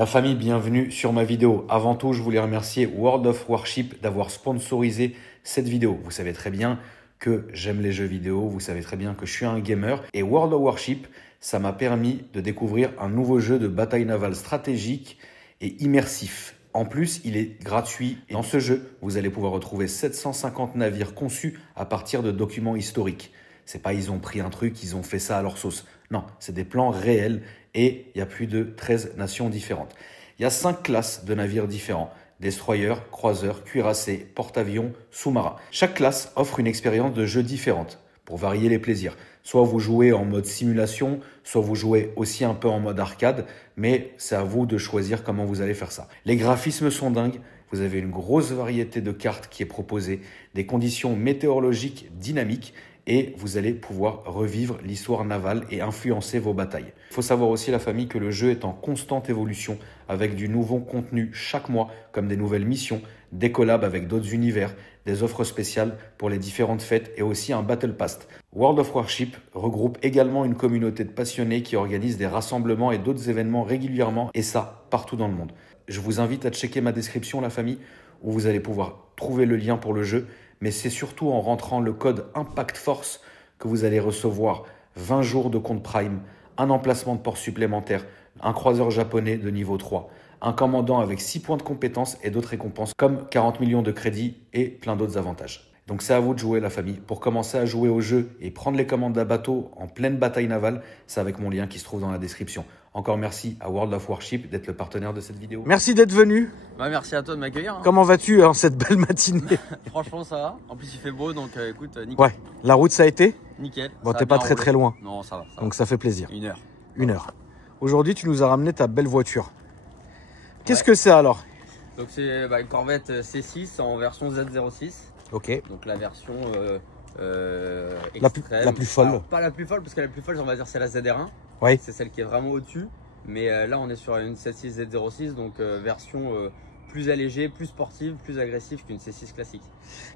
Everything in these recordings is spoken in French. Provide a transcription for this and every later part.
La famille, bienvenue sur ma vidéo. Avant tout, je voulais remercier World of Warship d'avoir sponsorisé cette vidéo. Vous savez très bien que j'aime les jeux vidéo, vous savez très bien que je suis un gamer. Et World of Warship, ça m'a permis de découvrir un nouveau jeu de bataille navale stratégique et immersif. En plus, il est gratuit. Et dans ce jeu, vous allez pouvoir retrouver 750 navires conçus à partir de documents historiques. C'est pas ils ont pris un truc, ils ont fait ça à leur sauce. Non, c'est des plans réels et il y a plus de 13 nations différentes. Il y a 5 classes de navires différents. Destroyer, croiseur, cuirassé, porte-avions, sous-marin. Chaque classe offre une expérience de jeu différente pour varier les plaisirs. Soit vous jouez en mode simulation, soit vous jouez aussi un peu en mode arcade, mais c'est à vous de choisir comment vous allez faire ça. Les graphismes sont dingues, vous avez une grosse variété de cartes qui est proposée, des conditions météorologiques dynamiques et vous allez pouvoir revivre l'histoire navale et influencer vos batailles. Il faut savoir aussi, la famille, que le jeu est en constante évolution avec du nouveau contenu chaque mois, comme des nouvelles missions, des collabs avec d'autres univers, des offres spéciales pour les différentes fêtes et aussi un Battle Pass. World of Warship regroupe également une communauté de passionnés qui organisent des rassemblements et d'autres événements régulièrement, et ça partout dans le monde. Je vous invite à checker ma description, la famille, où vous allez pouvoir trouver le lien pour le jeu, mais c'est surtout en rentrant le code Impact Force que vous allez recevoir 20 jours de compte Prime, un emplacement de port supplémentaire, un croiseur japonais de niveau 3, un commandant avec 6 points de compétence et d'autres récompenses comme 40 millions de crédits et plein d'autres avantages. Donc c'est à vous de jouer, la famille. Pour commencer à jouer au jeu et prendre les commandes d'un bateau en pleine bataille navale, c'est avec mon lien qui se trouve dans la description. Encore merci à World of Warship d'être le partenaire de cette vidéo. Merci d'être venu. Merci à toi de m'accueillir. Hein. Comment vas-tu en cette belle matinée? Franchement, ça va. En plus, il fait beau, donc écoute, nickel. Ouais, la route ça a été? Nickel. Bon, t'es pas très loin. Non, ça va. Donc ça fait plaisir. 1 heure. 1 heure. Aujourd'hui, tu nous as ramené ta belle voiture. Qu'est-ce que c'est alors? Donc c'est une Corvette C6 en version Z06. Ok. Donc la version la extrême. plus folle. Alors, pas la plus folle, parce que la plus folle, on va dire, c'est la ZR1. Oui. C'est celle qui est vraiment au-dessus. Mais là, on est sur une C6 Z06, donc version plus allégée, plus sportive, plus agressive qu'une C6 classique.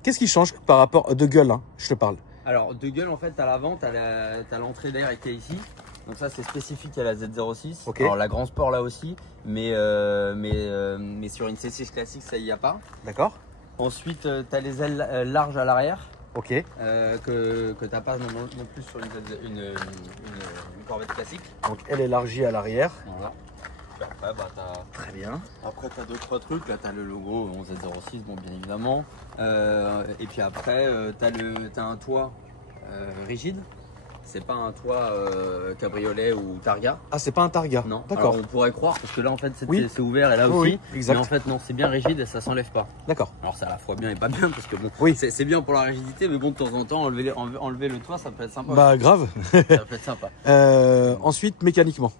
Qu'est-ce qui change par rapport de gueule, hein, je te parle? Alors, de gueule, en fait, à l'avant, tu as l'entrée d'air qui est ici. Donc ça, c'est spécifique à la Z06. Okay. Alors, la Grand Sport là aussi, mais sur une C6 classique, ça y a pas. D'accord. Ensuite, tu as les ailes larges à l'arrière. Ok. Que tu n'as pas non plus sur une Corvette classique. Donc elle élargie à l'arrière. Voilà. Après, très bien. Après, tu as 2-3 trucs. Là, tu as le logo Z06, bon, bien évidemment. Et puis après, tu as un toit rigide. C'est pas un toit cabriolet ou targa. Ah, c'est pas un targa? Non. D'accord. On pourrait croire, parce que là, en fait, c'est ouvert et là oui, aussi. Oui, exact. Mais en fait, non, c'est bien rigide et ça s'enlève pas. D'accord. Alors, c'est à la fois bien et pas bien, parce que bon, oui. c'est bien pour la rigidité, mais bon, de temps en temps, enlever le toit, ça peut être sympa. Bah, grave. Ça peut être sympa. Ensuite, mécaniquement.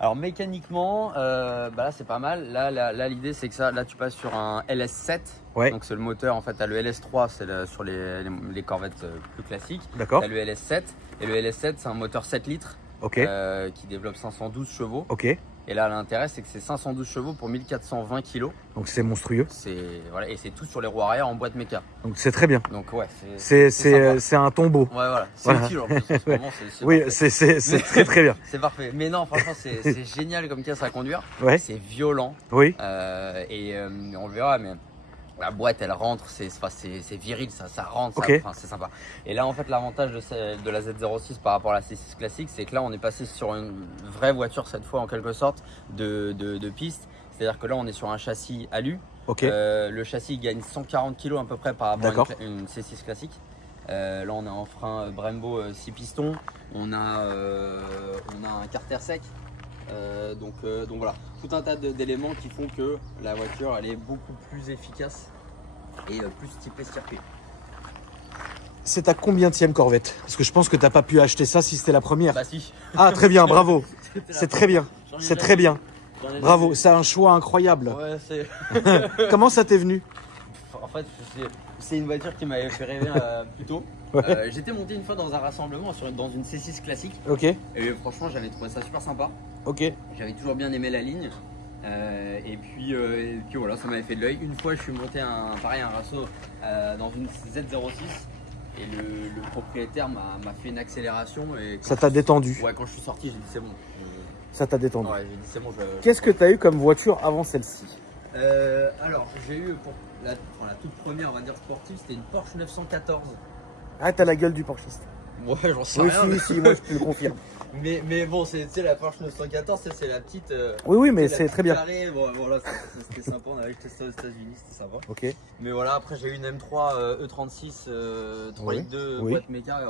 Alors, mécaniquement, là, c'est pas mal. Là, l'idée, c'est que là, tu passes sur un LS7. Ouais. Donc, c'est le moteur, en fait, tu as le LS3, c'est sur les Corvettes plus classiques. D'accord. Tu as le LS7. Et le LS7, c'est un moteur 7 litres. Ok. Qui développe 512 chevaux. Ok. Et là, l'intérêt, c'est que c'est 512 chevaux pour 1420 kg. Donc c'est monstrueux. Voilà, et c'est tout sur les roues arrière en boîte méca. Donc c'est très bien. Donc ouais, c'est un tombeau. Ouais, voilà. C'est utile en plus. Oui, c'est très très bien. C'est parfait. Mais non, franchement, c'est génial comme caisse à conduire. Ouais. C'est violent. Oui. On le verra, mais la boîte, elle rentre, c'est viril, ça rentre, okay. C'est sympa. Et là, en fait, l'avantage de la Z06 par rapport à la C6 classique, c'est que là, on est passé sur une vraie voiture, cette fois, en quelque sorte, de piste. C'est-à-dire que là, on est sur un châssis alu. Okay. Le châssis gagne 140 kg à peu près par rapport à une C6 classique. Là, on a un frein Brembo 6 pistons. On a un carter sec. Donc voilà, tout un tas d'éléments qui font que la voiture elle est beaucoup plus efficace et plus typée circuit. C'est ta combienième Corvette? Parce que je pense que tu n'as pas pu acheter ça si c'était la première. Bah si. Ah très bien, bravo. C'est très bien. C'est très bien. Bravo, c'est un choix incroyable. Ouais, c'est... Comment ça t'est venu? En fait, c'est une voiture qui m'avait fait rêver plus tôt. Ouais. J'étais monté une fois dans un rassemblement dans une C6 classique. Ok. Et franchement, j'avais trouvé ça super sympa. Ok. J'avais toujours bien aimé la ligne. Et puis voilà, ça m'avait fait de l'œil. Une fois, je suis monté un rasso dans une Z06. Et le propriétaire m'a fait une accélération. Et ça t'a détendu? Ouais, quand je suis sorti, j'ai dit c'est bon. Ça t'a détendu. Ouais, j'ai dit c'est bon. Qu'est-ce que tu as eu comme voiture avant celle-ci? Alors, j'ai eu pour la toute première, on va dire sportive, c'était une Porsche 914. Ah, t'as la gueule du porchiste. Ouais, j'en sais Oui, rien. si, moi je peux le confirmer. mais bon, c'est la Porsche 914, c'est la petite. Oui, mais c'est très bien. Carré. Bon, voilà, c'était sympa, on avait acheté ça aux États-Unis, c'était sympa. Ok. Mais voilà, après j'ai eu une M3 E36 3 litres 2 boîte méca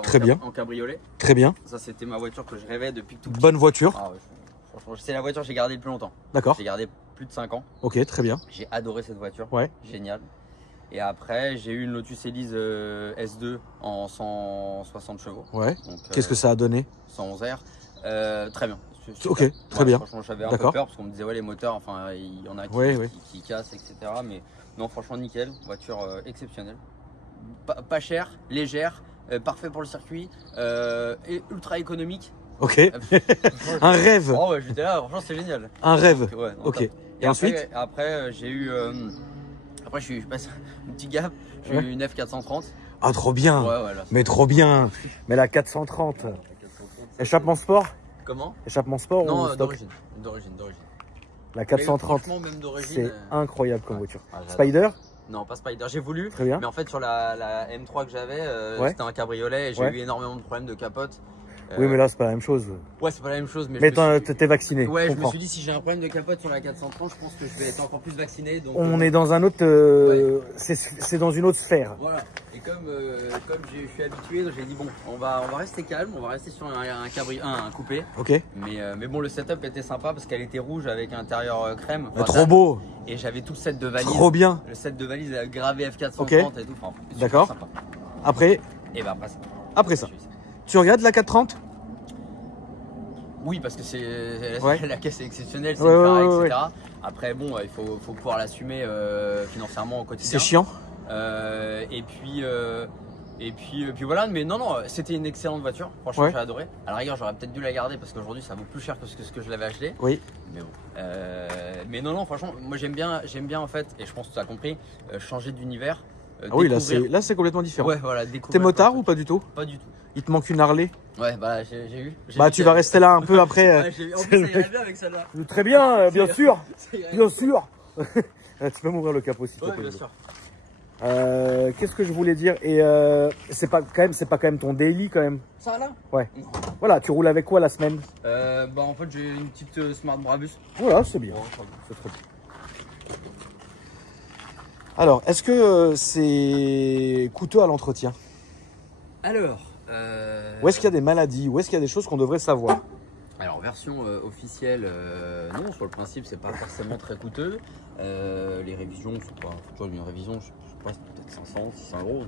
en cabriolet. Très bien. Ça, c'était ma voiture que je rêvais depuis tout petit. Bonne voiture. Ah ouais, franchement, c'est la voiture que j'ai gardée le plus longtemps. D'accord. J'ai gardé plus de 5 ans. Ok, très bien. J'ai adoré cette voiture. Ouais. Génial. Et après, j'ai eu une Lotus Elise S2 en 160 chevaux. Ouais. Qu'est-ce que ça a donné? 111 R. Très bien. Ok, très bien. Franchement, j'avais un peu peur parce qu'on me disait, ouais, les moteurs, enfin, il y en a qui cassent, etc. Mais non, franchement, nickel. Voiture exceptionnelle. Pas chère, légère, parfait pour le circuit, et ultra économique. Ok. Un rêve. Oh, ouais, j'étais là, franchement, c'est génial. Un rêve. Donc, ouais, non, ok. top. Et ensuite après, j'ai eu. Après, je passe un petit gap. J'ai eu une F430. Ah, trop bien. Ouais, là, mais trop bien. Mais la 430. Échappement sport? Comment? Échappement sport non, ou stock? d'origine. La 430, c'est incroyable comme voiture. Spider? Non, pas Spider. J'ai voulu. Très bien. Mais en fait, sur la M3 que j'avais, c'était un cabriolet et j'ai eu énormément de problèmes de capote. Oui, mais là, c'est pas la même chose. Ouais, c'est pas la même chose. Mais t'es vacciné. Ouais, je me suis dit, si j'ai un problème de capote sur la 430, je pense que je vais être encore plus vacciné. Donc, on est dans un autre. C'est dans une autre sphère. Voilà. Et comme je suis habitué, j'ai dit, bon, on va rester calme, on va rester sur un coupé. Ok. Mais bon, le setup était sympa parce qu'elle était rouge avec un intérieur crème. Trop beau. Et j'avais tout le set de valise. Trop bien. Le set de valise gravé F430 et tout. Enfin, d'accord. Après. Et bah après ça. Tu regardes la 430? Oui, parce que c'est la caisse est exceptionnelle, c'est etc. Après, bon, il faut pouvoir l'assumer financièrement au quotidien. C'est chiant. Et puis voilà, mais non, c'était une excellente voiture. Franchement, j'ai adoré. À la rigueur, j'aurais peut-être dû la garder parce qu'aujourd'hui, ça vaut plus cher que ce que je l'avais acheté. Oui. Mais bon. Mais non, franchement, moi j'aime bien en fait, et je pense que tu as compris, changer d'univers. Ah oui, là c'est complètement différent. Ouais, voilà. T'es motard ou pas du tout? Pas du tout. Il te manque une Harley? Ouais, bah j'ai eu. Bah tu vas rester là un peu après. Ouais, en plus, ça irait bien avec celle-là. Très bien, bien sûr. Bien sûr. Tu peux m'ouvrir le capot s'il te plaît. Bien sûr. Qu'est-ce que je voulais dire? Et c'est pas quand même ton daily quand même? Ça là? Ouais. Voilà, tu roules avec quoi la semaine? Bah en fait j'ai une petite Smart Brabus. Voilà, c'est bien. C'est très bien. Alors, est-ce que c'est coûteux à l'entretien? Alors, où est-ce qu'il y a des maladies? Où est-ce qu'il y a des choses qu'on devrait savoir? Alors, version officielle, non, sur le principe, c'est pas forcément très coûteux. Les révisions, c'est pas, tu vois, une révision, je sais pas, c'est peut-être 500, 600 euros,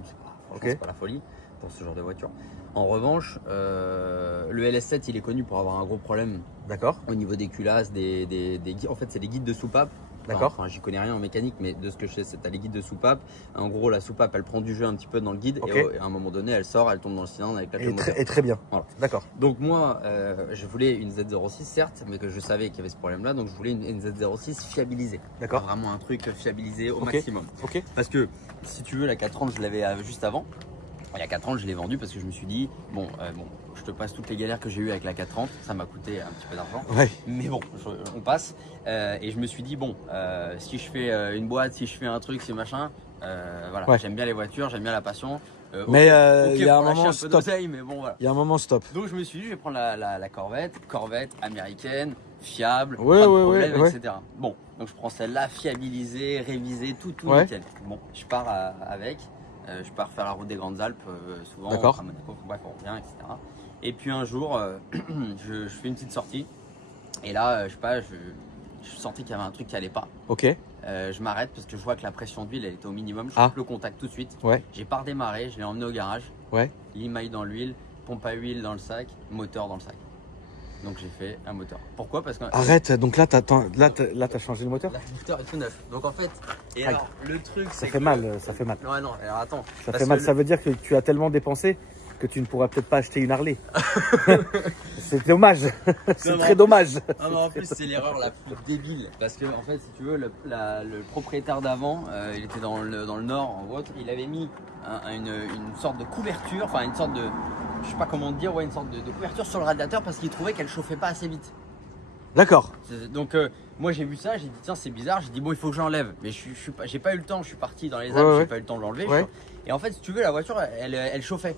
c'est pas la folie pour ce genre de voiture. En revanche, le LS7, il est connu pour avoir un gros problème. D'accord. Au niveau des culasses, en fait, c'est des guides de soupape. D'accord. Enfin, j'y connais rien en mécanique, mais de ce que je sais, c'est t'as les guides de soupape. En gros, la soupape, elle prend du jeu un petit peu dans le guide et à un moment donné, elle sort, elle tombe dans le cylindre avec la moteur. Et très bien. Voilà. D'accord. Donc moi, je voulais une Z06 certes, mais que je savais qu'il y avait ce problème-là, donc je voulais une Z06 fiabilisée. D'accord. Vraiment un truc fiabilisé au maximum. Ok. Parce que si tu veux, la 430, je l'avais juste avant. Il y a 4 ans, je l'ai vendu parce que je me suis dit, bon, je te passe toutes les galères que j'ai eues avec la 430, ça m'a coûté un petit peu d'argent, mais bon, on passe. Et je me suis dit, bon, si je fais une boîte, si je fais un truc, si machin, voilà, j'aime bien les voitures, j'aime bien la passion. Mais il y a un moment stop. Mais bon, voilà. Il y a un moment stop. Donc je me suis dit, je vais prendre la Corvette américaine, fiable, pas de problème, etc. Bon, donc je prends celle-là, fiabilisée, révisée, tout nickel. Bon, je pars avec. Je pars faire la route des Grandes Alpes souvent, à Monaco, bref, on revient, etc. Et puis un jour, je fais une petite sortie. Et là, je sais pas, je sentais qu'il y avait un truc qui allait pas. Ok. Je m'arrête parce que je vois que la pression d'huile, elle était au minimum. Je coupe le contact tout de suite. J'ai pas redémarré, je l'ai emmené au garage. Limaille dans l'huile, pompe à huile dans le sac, moteur dans le sac. Donc j'ai fait un moteur. Pourquoi? Parce que arrête. Donc là, t'as changé le moteur. Le moteur est tout neuf. Donc en fait, et alors le truc, c'est ça fait mal. Ça fait mal. Ouais, non. Alors attends. Ça fait mal. Ça veut dire que tu as tellement dépensé que tu ne pourras peut-être pas acheter une Harley. C'est dommage. C'est très dommage. Non, en plus, c'est l'erreur la plus débile. Parce que, en fait, si tu veux, le propriétaire d'avant, il était dans le nord, en Haute, il avait mis une sorte de couverture, enfin, une sorte de, je sais pas comment dire, une sorte de couverture sur le radiateur parce qu'il trouvait qu'elle chauffait pas assez vite. D'accord. Donc moi j'ai vu ça, j'ai dit tiens c'est bizarre, j'ai dit bon il faut que j'enlève. Mais j'ai pas eu le temps, je suis parti dans les Alpes, j'ai pas eu le temps de l'enlever. Et en fait si tu veux la voiture elle chauffait.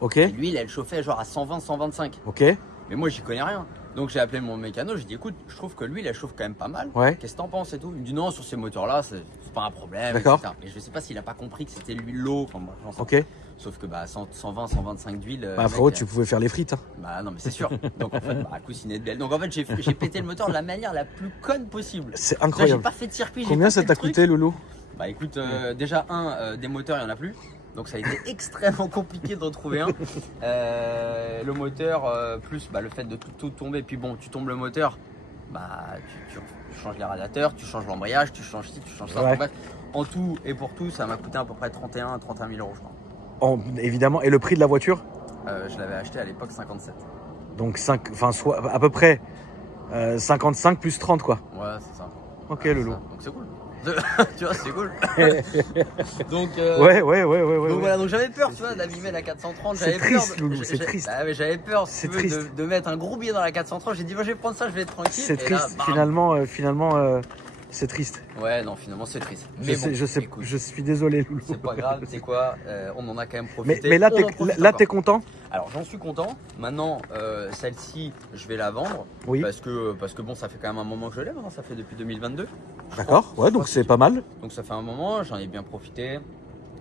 Ok. Et l'huile elle chauffait genre à 120, 125. Ok. Mais moi j'y connais rien. Donc j'ai appelé mon mécano, j'ai dit écoute je trouve que l'huile elle chauffe quand même pas mal. Qu'est-ce que t'en penses et tout. Il me dit non sur ces moteurs là c'est pas un problème. D'accord. Et je sais pas s'il a pas compris que c'était l'huile l'eau. Enfin, moi, ok. Sauf que bah 120, 125 d'huile. Bah frérot tu pouvais faire les frites. Hein. Bah non mais c'est sûr. Donc en fait bah coussinet de belle. Donc en fait j'ai pété le moteur de la manière la plus conne possible. C'est incroyable. J'ai pas fait de circuit. Combien ça t'a coûté Loulou? Bah écoute déjà des moteurs il y en a plus. Donc ça a été extrêmement compliqué de retrouver un. Le moteur plus le fait de tout tomber. Puis bon tu tombes le moteur. Bah tu changes les radiateurs, tu changes l'embrayage, tu changes ci, tu changes ça. Ouais. En tout et pour tout ça m'a coûté à peu près 31 000 euros je crois. Évidemment. Et le prix de la voiture? Je l'avais acheté à l'époque 57. Donc soit à peu près 55 plus 30 quoi. Ouais c'est ça. Ok Loulou. Donc c'est cool. Tu vois c'est cool. Donc ouais. Donc voilà donc j'avais peur tu vois d'abîmer la 430. C'est triste Loulou, c'est triste. Ah, mais j'avais peur de mettre un gros billet dans la 430. J'ai dit moi je vais prendre ça, je vais être tranquille. C'est triste là, finalement c'est triste. Ouais non finalement c'est triste. Mais je suis désolé Loulou. C'est pas grave, c'est quoi on en a quand même profité. Mais là t'es content? Alors j'en suis content. Maintenant celle-ci je vais la vendre. Oui. Parce que bon ça fait quand même un moment que je l'aime, hein. Ça fait depuis 2022. D'accord, ouais donc c'est pas mal. Donc ça fait un moment, j'en ai bien profité.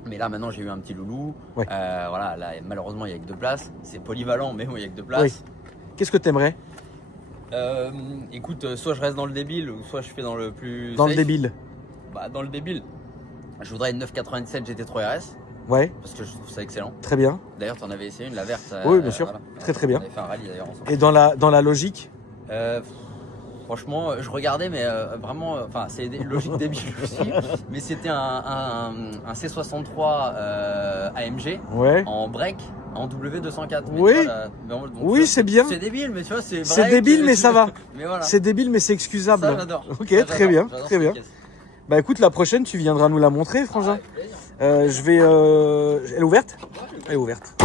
Mais là maintenant j'ai eu un petit loulou. Ouais. Voilà, là malheureusement il n'y a que 2 places. C'est polyvalent mais bon il n'y a que 2 places. Oui. Qu'est-ce que t'aimerais? Écoute, soit je reste dans le débile ou soit je fais dans le plus. Dans safe. le débile. Bah dans le débile. Je voudrais une 997 GT3 RS. Ouais. Parce que je trouve ça excellent. Très bien. D'ailleurs tu en avais essayé une, la verte. Oui bien sûr. Voilà. Très bien. On avait fait un rallye d'ailleurs ensemble. Et dans la logique? Franchement, je regardais, mais vraiment, enfin, c'est logique débile aussi. Mais c'était un C63 AMG en break en W204. Oui, oui, c'est bien. C'est débile, mais tu vois, c'est. C'est débile, mais ça va. Mais voilà. C'est débile, mais c'est excusable. Ça, j'adore. Ok, ça, très bien, très bien. Bah écoute, la prochaine, tu viendras nous la montrer, Frangin. Je vais. Elle est ouverte? Elle est ouverte.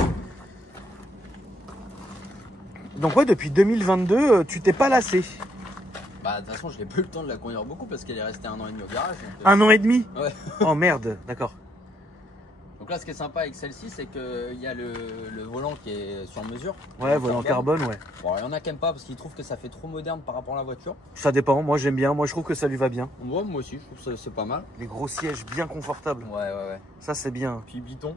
Donc ouais, depuis 2022, tu t'es pas lassé. Bah de toute façon je n'ai plus le temps de la conduire beaucoup parce qu'elle est restée 1 an et demi au garage. Donc, 1 an et demi? Ouais. Oh merde, d'accord. Donc là ce qui est sympa avec celle-ci c'est qu'il y a le volant qui est sur mesure. Ouais, volant carbone, ouais. Bon il y en a qui n'aiment pas parce qu'ils trouvent que ça fait trop moderne par rapport à la voiture. Ça dépend, moi j'aime bien, moi je trouve que ça lui va bien. Moi aussi je trouve que c'est pas mal. Les gros sièges bien confortables. Ouais. Ça c'est bien. Puis biton.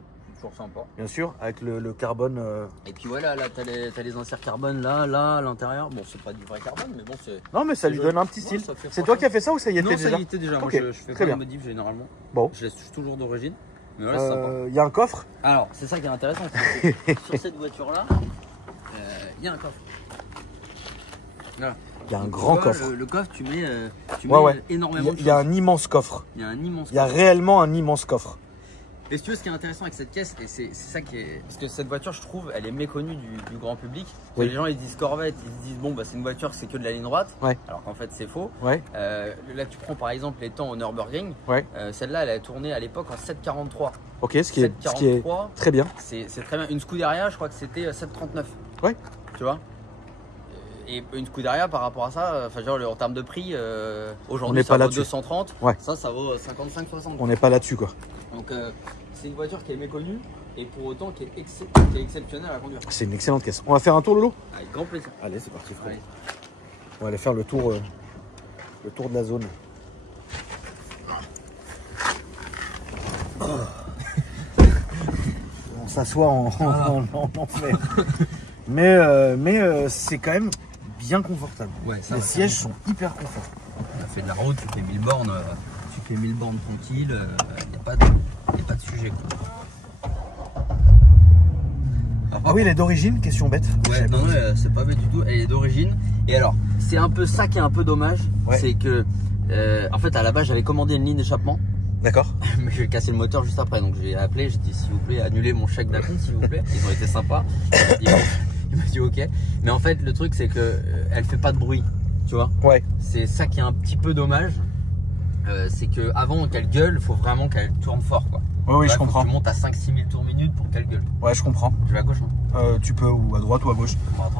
Sympa. Bien sûr, avec le carbone. Et puis voilà, là t'as les inserts carbone là à l'intérieur. Bon, c'est pas du vrai carbone, mais bon, c'est. Non, mais ça lui donne un petit style. C'est toi qui as fait ça ou ça y était déjà? Non, ça y était déjà. Okay. Moi, je fais pas de modif généralement. Bon. Je laisse toujours d'origine. Mais voilà, c'est sympa. Il y a un coffre? Alors, c'est ça qui est intéressant. Sur cette voiture-là, il y a un coffre. Voilà. Il y a un grand coffre. Le coffre, tu mets énormément de choses. Il y a un immense coffre. Il y a un immense coffre. Il y a réellement un immense coffre. Et si tu veux, ce qui est intéressant avec cette caisse, et c'est ça qui est. Parce que cette voiture, je trouve, elle est méconnue du grand public. Oui. Les gens, ils disent Corvette, ils se disent, bon, bah, c'est une voiture, c'est que de la ligne droite. Ouais. Alors qu'en fait, c'est faux. Ouais. Là, tu prends par exemple les temps au Nürburgring. Ouais. Celle-là, elle a tourné à l'époque en 743. Ok, ce qui est très bien. C'est très bien. Une Scuderia, je crois que c'était 739. Ouais. Tu vois. Et une Scuderia par rapport à ça, enfin genre en termes de prix, aujourd'hui ça vaut 230, ouais. Ça vaut 55-60. On n'est pas là-dessus quoi. Donc c'est une voiture qui est méconnue et pour autant qui est exceptionnelle à conduire. C'est une excellente caisse. On va faire un tour Lolo? Avec grand plaisir. Allez c'est parti frère. On va aller faire le tour de la zone. On s'assoit en enfer. Mais c'est quand même bien confortable. Ouais, les sièges sont hyper confortables. Tu as fait de la route, tu fais 1000 bornes, tranquille, il n'y a pas de sujet. Ah oui, elle est d'origine, question bête. Ouais, non, c'est pas bête du tout, elle est d'origine. Et alors, c'est un peu ça qui est un peu dommage, c'est que, en fait, à la base, j'avais commandé une ligne d'échappement. D'accord. Mais j'ai cassé le moteur juste après, donc j'ai appelé, j'ai dit s'il vous plaît, annulez mon chèque d'acompte, s'il vous plaît. Ils ont été sympas. Il m'a dit ok. Mais en fait, le truc, c'est que elle fait pas de bruit, tu vois. Ouais. C'est ça qui est un petit peu dommage. C'est que avant qu'elle gueule, il faut vraiment qu'elle tourne fort, quoi. Oui, je comprends. Tu montes à 5-6 000 tours minute pour qu'elle gueule. Ouais, je comprends. Tu vas à gauche, hein. Tu peux ou à droite ou à gauche.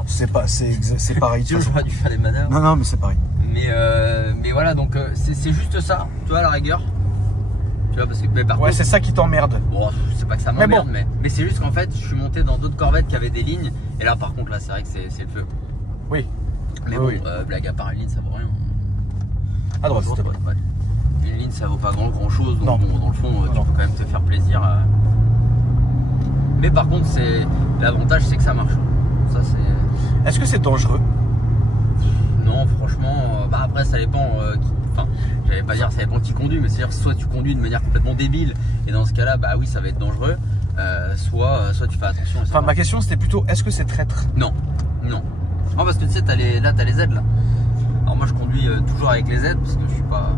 C'est pareil. J'aurais dû faire des manœuvres. Non, mais c'est pareil. Mais voilà, donc c'est juste ça, tu vois, à la rigueur. Tu vois, parce que, mais par contre, c'est ça qui t'emmerde. Bon, c'est pas que ça m'emmerde, mais c'est juste qu'en fait, je suis monté dans d'autres corvettes qui avaient des lignes. Et là, par contre, là, c'est vrai que c'est le feu. Oui. Mais bon, blague à part, une ligne, ça vaut rien. À droite, s'il te plaît. Une ligne, ça vaut pas grand chose. Donc, non. bon, dans le fond, tu peux quand même te faire plaisir. Mais par contre, l'avantage, c'est que ça marche. Ça, c'est. Est-ce que c'est dangereux? Non, franchement, après, ça dépend. Enfin, j'allais pas dire ça dépend qui conduit, mais c'est-à-dire soit tu conduis de manière complètement débile, et dans ce cas-là, bah oui, ça va être dangereux. Soit tu fais attention. Enfin, ma question, c'était plutôt, est-ce que c'est traître? Non. Non, parce que tu sais, t'as les aides là. Alors moi, je conduis toujours avec les aides parce que je suis pas.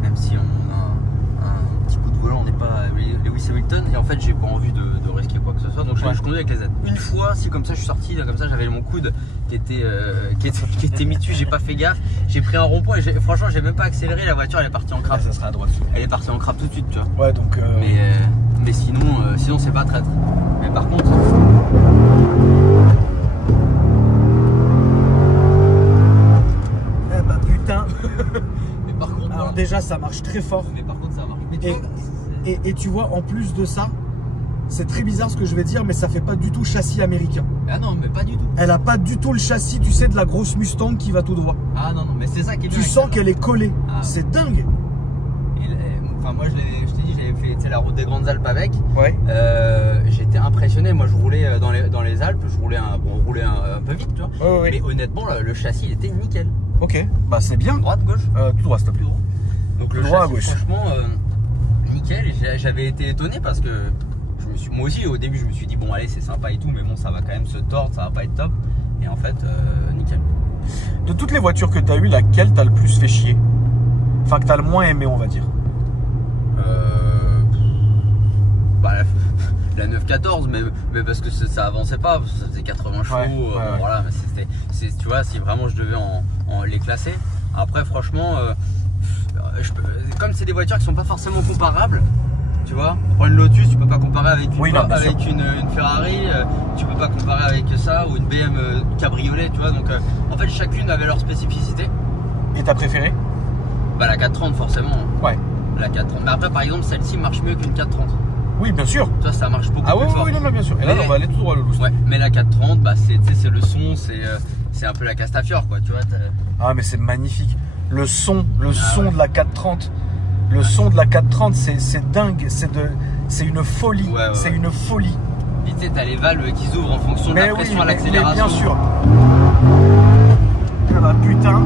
Même si on a un petit coup de volant, on n'est pas Lewis Hamilton, et en fait, j'ai pas envie de risquer quoi que ce soit, donc je conduis avec les aides. Une fois, si comme ça, je suis sorti, comme ça, j'avais mon coude qui était mis dessus, j'ai pas fait gaffe, j'ai pris un rond-point et franchement, j'ai même pas accéléré, la voiture elle est partie en crabe. Ça sera à droite. Elle est partie en crabe tout de suite, tu vois. Ouais, donc. Mais sinon, c'est pas traître. Mais par contre. Putain. Mais par contre. Alors déjà, ça marche très fort. Mais par contre, ça marche. Et tu vois, en plus de ça, c'est très bizarre ce que je vais dire, mais ça fait pas du tout châssis américain. Ah non, mais pas du tout. Elle a pas du tout le châssis, tu sais, de la grosse Mustang qui va tout droit. Ah non, mais c'est ça qui est bien. Tu sens qu'elle est collée. Ah. C'est dingue. Enfin, moi, je t'ai dit, j'avais fait la route des Grandes Alpes avec. Ouais. J'étais impressionné. Moi, je roulais dans les Alpes, je roulais un peu vite, tu vois. Ouais. Mais honnêtement, le châssis, il était nickel. Ok, bah c'est bien. Droite, gauche tout droit, s'il te plaît. Donc le droit châssis, à gauche. franchement, nickel. Et j'avais été étonné parce que moi aussi, au début, je me suis dit, bon, allez, c'est sympa et tout, mais bon, ça va quand même se tordre, ça va pas être top. Et en fait, nickel. De toutes les voitures que tu as eues, laquelle t'as le plus fait chier? Enfin, que t'as le moins aimé, on va dire. La 914, mais parce que ça avançait pas, parce que ça faisait 80 chevaux. Voilà, mais tu vois, si vraiment je devais les classer. Après, franchement, comme c'est des voitures qui sont pas forcément comparables, tu vois, prends une Lotus, tu peux pas comparer avec une Ferrari, tu peux pas comparer avec ça ou une BM cabriolet, tu vois. Donc, en fait, chacune avait leur spécificité. Et t'as préféré? Bah, la 430, forcément. Ouais. La 430. Mais après, par exemple, celle-ci marche mieux qu'une 430. Oui, bien sûr. Toi, ça marche beaucoup plus fort. Oui, non, bien sûr. Et là, on va aller tout droit, le boost. Ouais, mais la 430, bah, c'est le son, c'est un peu la Castafiore, quoi, tu vois. Ah, mais c'est magnifique. Le son de la 430. Le son de la 430, c'est dingue. C'est une folie. C'est une folie. Et tu sais, t'as les valves qui s'ouvrent en fonction de la pression à l'accélération. Bien sûr. Ah bah, putain.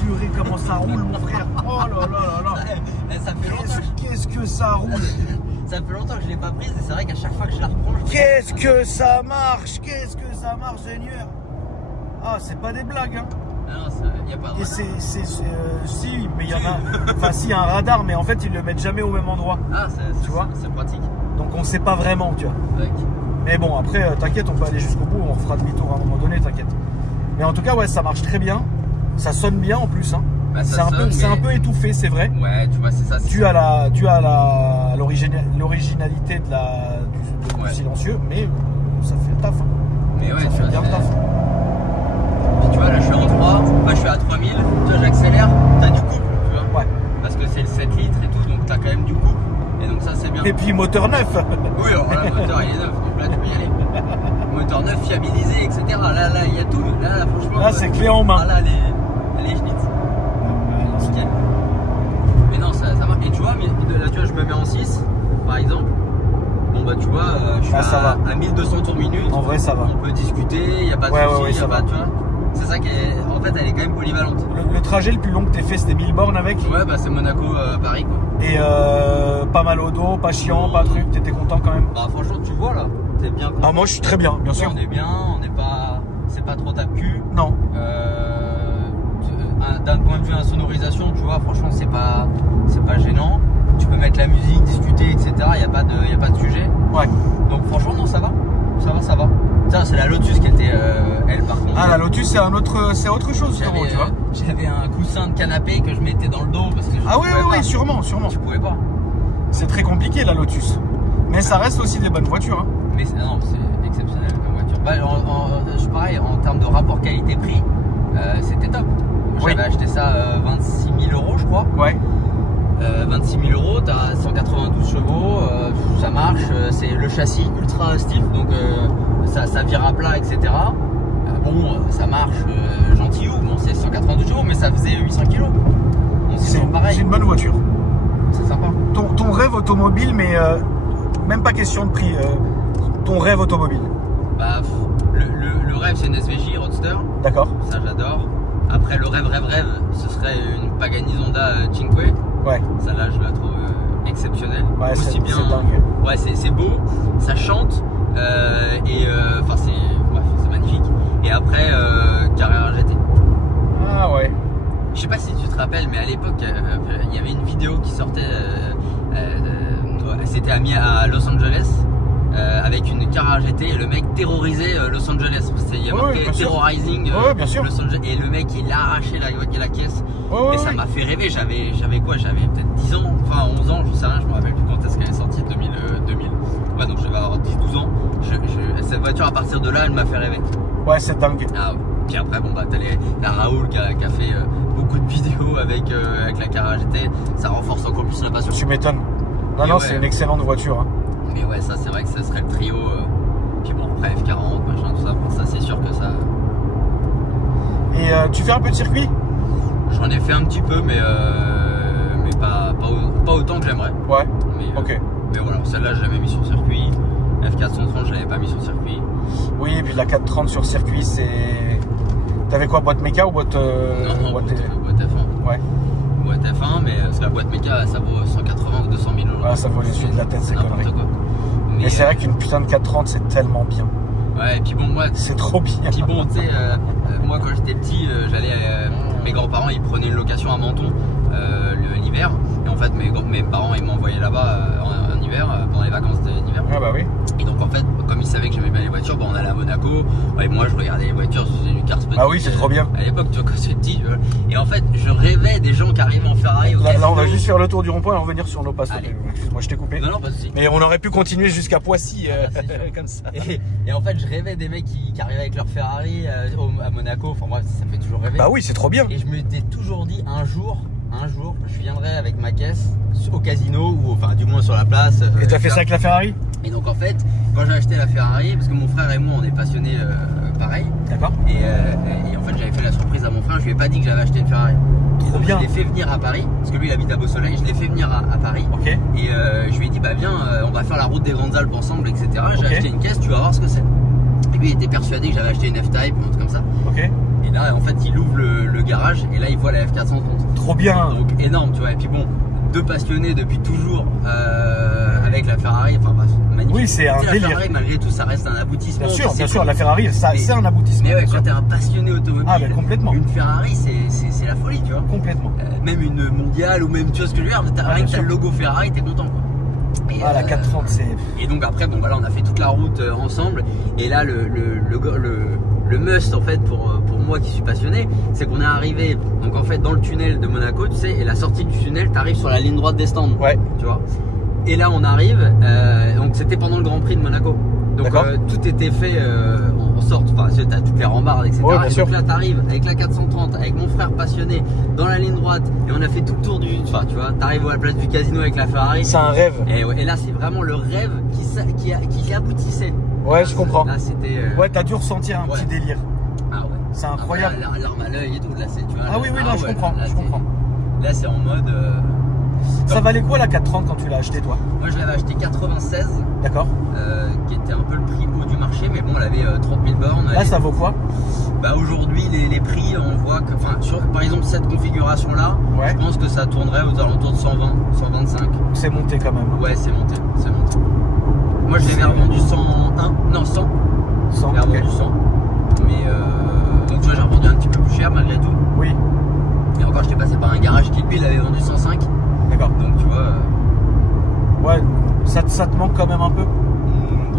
Purée, comment ça roule, mon frère. Oh là là là là. Ça fait longtemps. Qu'est-ce que ça roule. Ça fait longtemps que je l'ai pas prise et c'est vrai qu'à chaque fois que je la reprends, qu'est-ce que ça marche. Qu'est-ce que ça marche, Seigneur. Ah, c'est pas des blagues, hein. Non, il n'y a pas de radar. Si, mais il y en a. Enfin, si, il y a un radar, mais en fait, ils le mettent jamais au même endroit. Ah, tu vois, c'est pratique. Donc, on sait pas vraiment, tu vois. Ouais. Mais bon, après, t'inquiète, on peut aller jusqu'au bout, on refera demi-tour à un moment donné, t'inquiète. Mais en tout cas, ouais, ça marche très bien. Ça sonne bien en plus, hein. Bah, c'est un peu étouffé, c'est vrai. Ouais, tu vois, c'est ça. Tu as l'originalité du silencieux, mais ça fait le taf. Hein. Mais ouais, ça fait bien le taf. Puis tu vois, là je suis en 3, moi je suis à 3000, tu vois, j'accélère, t'as du couple, tu vois. Ouais. Parce que c'est le 7 litres et tout, donc t'as quand même du couple. Et donc ça, c'est bien. Et puis moteur neuf. Oui, alors là, le moteur il est neuf, donc là tu peux y aller. Moteur neuf, fiabilisé, etc. Là, il y a tout. Là, franchement. Là, c'est clé en main. Là, les schnitz. Nickel. Mais non, ça marche. Et tu vois, là, tu vois, je me mets en 6, par exemple. Bon, bah, tu vois, je suis à 1200 tours minute. En vrai, ça va. On peut discuter, il n'y a pas de soucis, ça va. Tu vois. C'est ça qui est. En fait, elle est quand même polyvalente. Le trajet le plus long que t'aies fait, c'était 1000 bornes avec? Ouais, bah, c'est Monaco-Paris, quoi. Et pas mal au dos, pas chiant, pas truc, t'étais content quand même? Bah, franchement, tu vois, là. T'es bien content. Ah, moi, je suis très bien, bien sûr. On est bien, on n'est pas. C'est pas trop tape-cul. Non. D'un point de vue insonorisation, tu vois, franchement, c'est pas gênant. Tu peux mettre la musique, discuter, etc. Il n'y a pas de sujet. Ouais. Donc, franchement, non, ça va. Ça va. Ça, c'est la Lotus qui était, elle, par contre. Ah, la Lotus, c'est autre chose, tu vois. J'avais un coussin de canapé que je mettais dans le dos parce que oui, sûrement. Tu pouvais pas. C'est très compliqué, la Lotus. Mais ça reste aussi des bonnes voitures. Hein. Mais non, c'est exceptionnel comme voiture. Bah, pareil, en termes de rapport qualité-prix, c'était top. J'avais acheté ça 26 000 €, je crois. Ouais. 26 000 €, t'as 192 chevaux, ça marche, c'est le châssis ultra stiff, donc ça vire à plat, etc. Bon, ça marche gentillou, bon, c'est 192 chevaux, mais ça faisait 800 kg. C'est une bonne voiture. C'est sympa. Ton rêve automobile, mais même pas question de prix, ton rêve automobile. Bah, le rêve, c'est une SVJ Roadster. D'accord. Ça, j'adore. Après, le rêve, ce serait une Pagani Zonda Cinque. Ouais. Celle-là, je la trouve exceptionnelle. Ouais, aussi bien. C'est dingue. Ouais, c'est beau, ça chante enfin c'est magnifique. Et après, Carrera GT. Ah ouais. Je sais pas si tu te rappelles, mais à l'époque, il y avait une vidéo qui sortait. C'était à Los Angeles. Avec une Carrera GT et le mec terrorisait Los Angeles. Il y a marqué Terrorizing Los Angeles et le mec il a arraché la caisse et ça m'a fait rêver. J'avais quoi? J'avais peut-être 10 ans, enfin 11 ans, je sais rien, je me rappelle plus quand est-ce qu'elle est sortie, 2000. Ouais, donc je vais avoir 10-12 ans. Cette voiture à partir de là elle m'a fait rêver. Ouais, c'est dingue. Ah ouais. Puis après bon bah t'as Raoul qui a fait beaucoup de vidéos avec la Carrera GT, ça renforce encore plus la passion. Tu m'étonnes. Non, c'est une excellente voiture. Hein. Mais ouais, ça c'est vrai que ça serait le trio. Puis bon, après F40, machin, tout ça, bon, ça c'est sûr que ça. Et tu fais un peu de circuit? J'en ai fait un petit peu, mais pas autant que j'aimerais. Ouais. Mais, ok. Mais voilà, celle-là je l'avais mis sur circuit. F430, je l'avais pas mis sur circuit. Oui, et puis la 430 sur circuit, c'est. T'avais quoi, boîte méca ou boîte. Non, boîte F1. Ouais. Boîte F1, mais parce que la boîte méca ça vaut 180 ou 200 000 €. Ouais, ça vaut les yeux de la tête, c'est conneries. Mais c'est vrai qu'une putain de 430 c'est tellement bien. Ouais, et puis bon, moi. C'est trop bien. Puis bon, tu sais, moi quand j'étais petit, j'allais. Mes grands-parents ils prenaient une location à Menton l'hiver. Et en fait, mes parents ils m'envoyaient là-bas en hiver, pendant les vacances d'hiver. Ah bah oui. Et donc en fait, comme ils savaient que j'aimais bien les voitures, on allait à Monaco. Et moi je regardais les voitures, je faisais du kart petit. Ah oui, c'est trop bien. À l'époque, tu vois, quand j'étais petit. Et en fait, je rêvais des gens qui arrivaient en Ferrari. Là, on va juste faire le tour du rond-point et revenir sur nos passes. Excuse-moi, je t'ai coupé. Non, pas de soucis. Mais on aurait pu continuer jusqu'à Poissy, comme ça. Et en fait, je rêvais des mecs qui arrivaient avec leur Ferrari à Monaco. Enfin, moi, ça me fait toujours rêver. Bah oui, c'est trop bien. Et je m'étais toujours dit un jour, je viendrai avec ma caisse au casino ou enfin du moins sur la place. Et t'as fait ça avec la Ferrari? Et donc en fait, quand j'ai acheté la Ferrari, parce que mon frère et moi on est passionnés pareil. D'accord. Et en fait j'avais fait la surprise à mon frère, je lui ai pas dit que j'avais acheté une Ferrari. Trop bien. Je l'ai fait venir à Paris, parce que lui il habite à Beau-Soleil, je l'ai fait venir à Paris. Ok. Et je lui ai dit bah viens, on va faire la route des Grandes Alpes ensemble, etc. J'ai acheté une caisse, tu vas voir ce que c'est. Et lui il était persuadé que j'avais acheté une F-Type ou un truc comme ça. Ok. Et là en fait il ouvre le garage et là il voit la F430. Trop bien. Donc énorme, tu vois. Et puis bon, deux passionnés depuis toujours avec la Ferrari, enfin bref, magnifique. Oui, c'est un délire. La Ferrari malgré tout ça reste un aboutissement. Bien sûr, la Ferrari c'est un aboutissement. Mais ouais, quand t'es un passionné automobile, complètement. Une Ferrari c'est la folie, tu vois. Complètement. Même une mondiale ou même, tu vois ce que je veux dire, rien que t'as le logo Ferrari, t'es content quoi. Et la 430 c'est. Et donc après bon voilà, on a fait toute la route ensemble. Et là le must en fait pour moi qui suis passionné, c'est qu'on est arrivé donc en fait dans le tunnel de Monaco, tu sais, et la sortie du tunnel, t'arrives sur la ligne droite des stands. Ouais. Tu vois. Et là on arrive, donc c'était pendant le Grand Prix de Monaco. Donc tout était fait en sorte, enfin t'as toutes les rambardes, etc. Ouais, et donc là t'arrives avec la 430, avec mon frère passionné, dans la ligne droite, et on a fait tout le tour du. Enfin tu vois, t'arrives à la place du casino avec la Ferrari. C'est un rêve. Et là c'est vraiment le rêve qui aboutissait. Ouais, je comprends. Là c'était. Ouais, t'as dû ressentir un petit délire. Ah ouais. C'est incroyable. L'arme à l'œil et tout, là c'est, tu vois. Ah oui, non, je comprends. Là c'est en mode. Ça valait quoi la 430 quand tu l'as acheté toi? Moi je l'avais acheté 96. D'accord. Qui était un peu le prix haut du marché, mais bon elle avait 30 000 bornes. Là ça vaut quoi? Bah aujourd'hui les prix on voit que, enfin par exemple cette configuration là, je pense que ça tournerait aux alentours de 120, 125. C'est monté quand même. Ouais c'est monté. Moi je l'avais revendu 101, non 100. 100. Je l'ai revendu 100. Mais donc tu vois j'ai revendu un petit peu plus cher malgré tout. Oui. Et encore j'étais passé par un garage qui lui l'avait vendu 105. D'accord. Donc tu vois. Ouais, ça te manque quand même un peu.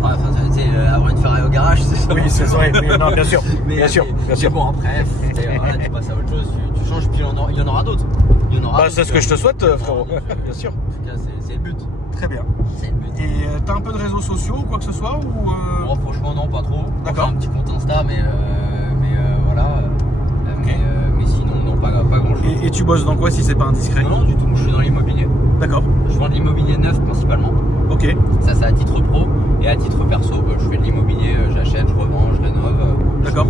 Ouais, enfin, tu sais, avoir une Ferrari au garage, c'est ça. Oui, c'est vrai, mais non, bien sûr. Bien sûr. Bon, après, voilà, tu passes à autre chose, tu changes, puis il y en aura d'autres. Bah, c'est ce que je te souhaite, frérot. Bien sûr. En tout cas, c'est le but. Très bien. C'est le but. Et t'as un peu de réseaux sociaux ou quoi que ce soit ou Non, franchement, non, pas trop. D'accord. Un petit compte Insta, mais voilà. Mais sinon, non, pas grand chose. Et tu bosses dans quoi si c'est pas indiscret? Non, du tout, je suis dans l'immobilier. D'accord. Je vends de l'immobilier neuf principalement. Ok. Ça, c'est à titre pro. Et à titre perso, je fais de l'immobilier, j'achète, je revends, je rénove. D'accord.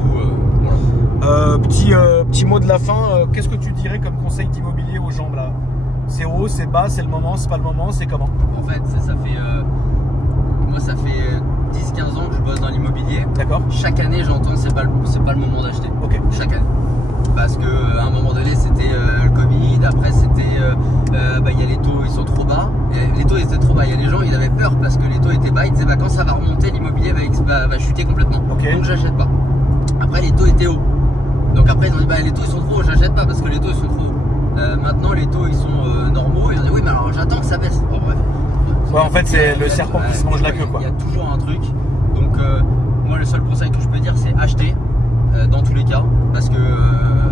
Voilà. Petit mot de la fin, qu'est-ce que tu dirais comme conseil d'immobilier aux gens là? C'est haut, c'est bas, c'est le moment, c'est pas le moment, c'est comment? En fait, moi ça fait 10-15 ans que je bosse dans l'immobilier. D'accord. Chaque année, j'entends c'est pas le moment d'acheter. Ok. Chaque année. Parce que à un moment donné, c'était le Covid. Après, c'était y a les taux, ils sont trop bas. Et les taux étaient trop bas. Il y a les gens, ils avaient peur parce que les taux étaient bas. Ils disaient quand ça va remonter, l'immobilier va chuter complètement. Okay. Donc j'achète pas. Après, les taux étaient hauts. Donc après, ils ont dit les taux ils sont trop hauts, j'achète pas parce que les taux ils sont trop hauts. Maintenant, les taux ils sont normaux. Ils ont dit oui, mais alors j'attends que ça baisse. Bon, bref. Ouais, en fait, c'est le serpent qui se mange la queue, quoi. Il y a toujours un truc. Donc moi, le seul conseil que je peux dire, c'est acheter dans tous les cas, parce que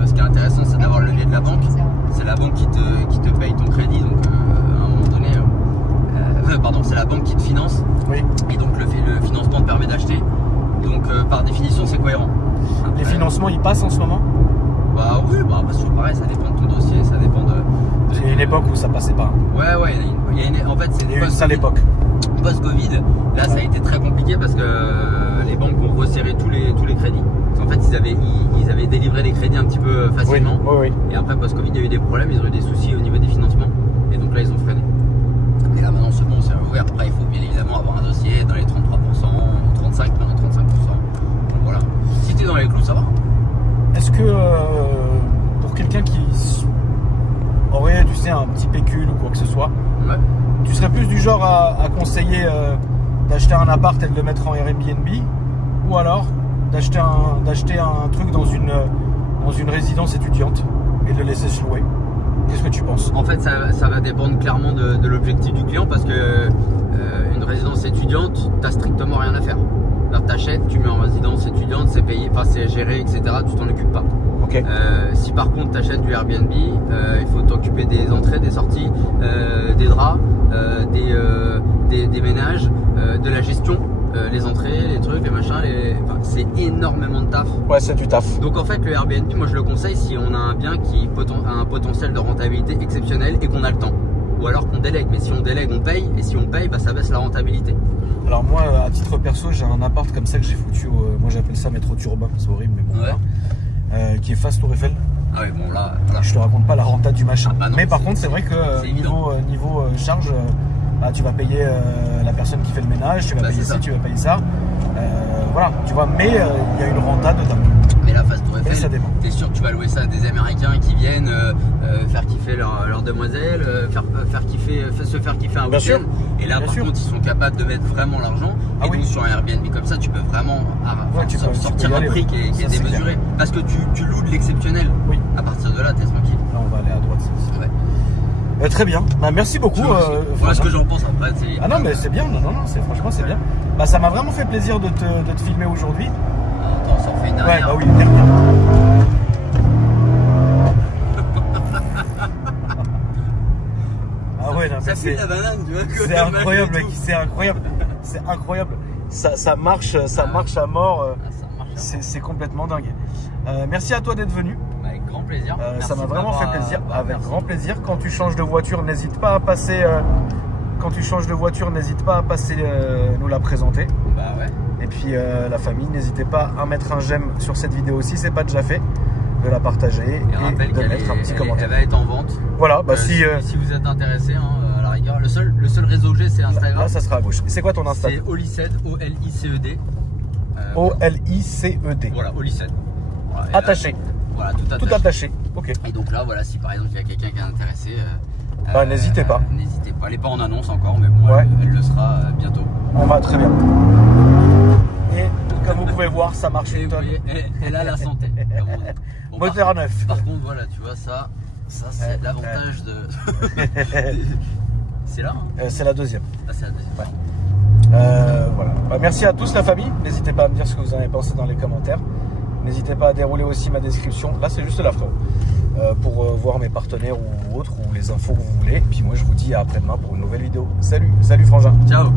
ce qui est intéressant, c'est d'avoir le levier de la banque. C'est la banque qui te paye ton crédit, donc à un moment donné, c'est la banque qui te finance. Oui. Et donc le financement te permet d'acheter. Donc par définition, c'est cohérent. Après, les financements, ils passent en ce moment? Bah oui, c'est toujours pareil, ça dépend de ton dossier, ça dépend de. Il y a une époque où ça passait pas. Ouais, en fait, c'est une sale époque. Post-Covid, là, ça a été très compliqué parce que les banques ont resserré tous les crédits. En fait, ils avaient délivré les crédits un petit peu facilement. Oui. Et après, post-Covid, il y a eu des problèmes, ils ont eu des soucis au niveau des financements. Et donc là, ils ont freiné. Et là, maintenant, c'est bon, c'est ouvert. Après, il faut bien évidemment avoir un dossier dans les 33%, 35%, dans les 35%. Donc voilà. Si tu es dans les clous, ça va. Est-ce que pour quelqu'un qui aurait, tu sais, un petit pécule ou quoi que ce soit, ouais, tu serais plus du genre à conseiller d'acheter un appart et de le mettre en Airbnb, ou alors d'acheter un truc dans une résidence étudiante et de le laisser se louer? Qu'est-ce que tu penses? En fait, ça va dépendre clairement de l'objectif du client, parce que une résidence étudiante, tu n'as strictement rien à faire. Tu achètes, tu mets en résidence étudiante, c'est payé, enfin c'est géré, etc. Tu t'en occupes pas. Okay. Si par contre tu achètes du Airbnb, il faut t'occuper des entrées, des sorties, des draps, des ménages, de la gestion, les entrées, les trucs, les machins, c'est énormément de taf. Ouais, c'est du taf. Donc en fait, le Airbnb, moi je le conseille si on a un bien qui a un potentiel de rentabilité exceptionnel et qu'on a le temps. Ou alors qu'on délègue, mais si on délègue, on paye, et si on paye, ça baisse la rentabilité. Alors moi, à titre perso, j'ai un appart comme ça que j'ai foutu, moi j'appelle ça métro urbain, c'est horrible, mais bon, ouais. Là, qui est face Tour Eiffel. Ah oui, bon là, voilà. Je te raconte pas la renta du machin. Ah bah non, mais par contre, c'est vrai que niveau charge, tu vas payer la personne qui fait le ménage, tu vas payer ci, tu vas payer ça. Voilà, tu vois, mais il y a une renta de dingue. Mais la face Tour Eiffel, t'es sûr que tu vas louer ça à des Américains qui viennent faire kiffer leur demoiselle, se faire kiffer un week-end. Et là, par contre, ils sont capables de mettre vraiment l'argent. Et donc, sur un Airbnb comme ça, tu peux vraiment sortir un prix qui est démesuré. Parce que tu loues de l'exceptionnel. Oui. À partir de là, t'es tranquille. Là, on va aller à droite. Ouais. Très bien. Merci beaucoup. Voilà ce que j'en pense après. Ah non, mais c'est bien. Non, franchement, c'est bien. Ça m'a vraiment fait plaisir de te filmer aujourd'hui. Attends, ça en fait une dernière. Ouais, bah oui, dernière. Ah ouais, non, ça fait la banane, tu vois. C'est incroyable, mec. C'est incroyable. C'est incroyable. Ça marche à mort. C'est complètement dingue. Merci à toi d'être venu. Avec grand plaisir. Ça m'a vraiment fait plaisir. Avec grand plaisir. Quand tu changes de voiture, n'hésite pas à passer. Nous la présenter. Bah ouais. Et puis la famille, n'hésitez pas à mettre un j'aime sur cette vidéo si c'est pas déjà fait, de la partager et de mettre un petit commentaire. Elle va être en vente. Voilà, si vous êtes intéressé, à la rigueur, le seul réseau que j'ai, c'est Instagram. Là, ça sera à gauche. C'est quoi ton Insta? C'est Oliced, O-L-I-C-E-D. O-L-I-C-E-D. Voilà, Oliced. Voilà, attaché. Voilà, tout attaché. Ok. Et donc là, voilà, si par exemple il y a quelqu'un qui est intéressé, n'hésitez pas. N'hésitez pas. Elle n'est pas en annonce encore, mais bon, elle le sera bientôt. On va très bien. Et comme vous pouvez voir, ça marche une tonne. Elle a la santé. Bon, moteur neuf. Par contre, voilà, tu vois, ça c'est l'avantage de. C'est là, hein? C'est la deuxième. Ah, c'est la deuxième. Ouais. Voilà. Bah, merci à tous la famille. N'hésitez pas à me dire ce que vous en avez pensé dans les commentaires. N'hésitez pas à dérouler aussi ma description. Là, c'est juste là, frérot. Pour voir mes partenaires ou autres, ou les infos que vous voulez. Et puis moi, je vous dis à après-demain pour une nouvelle vidéo. Salut, salut Frangin. Ciao.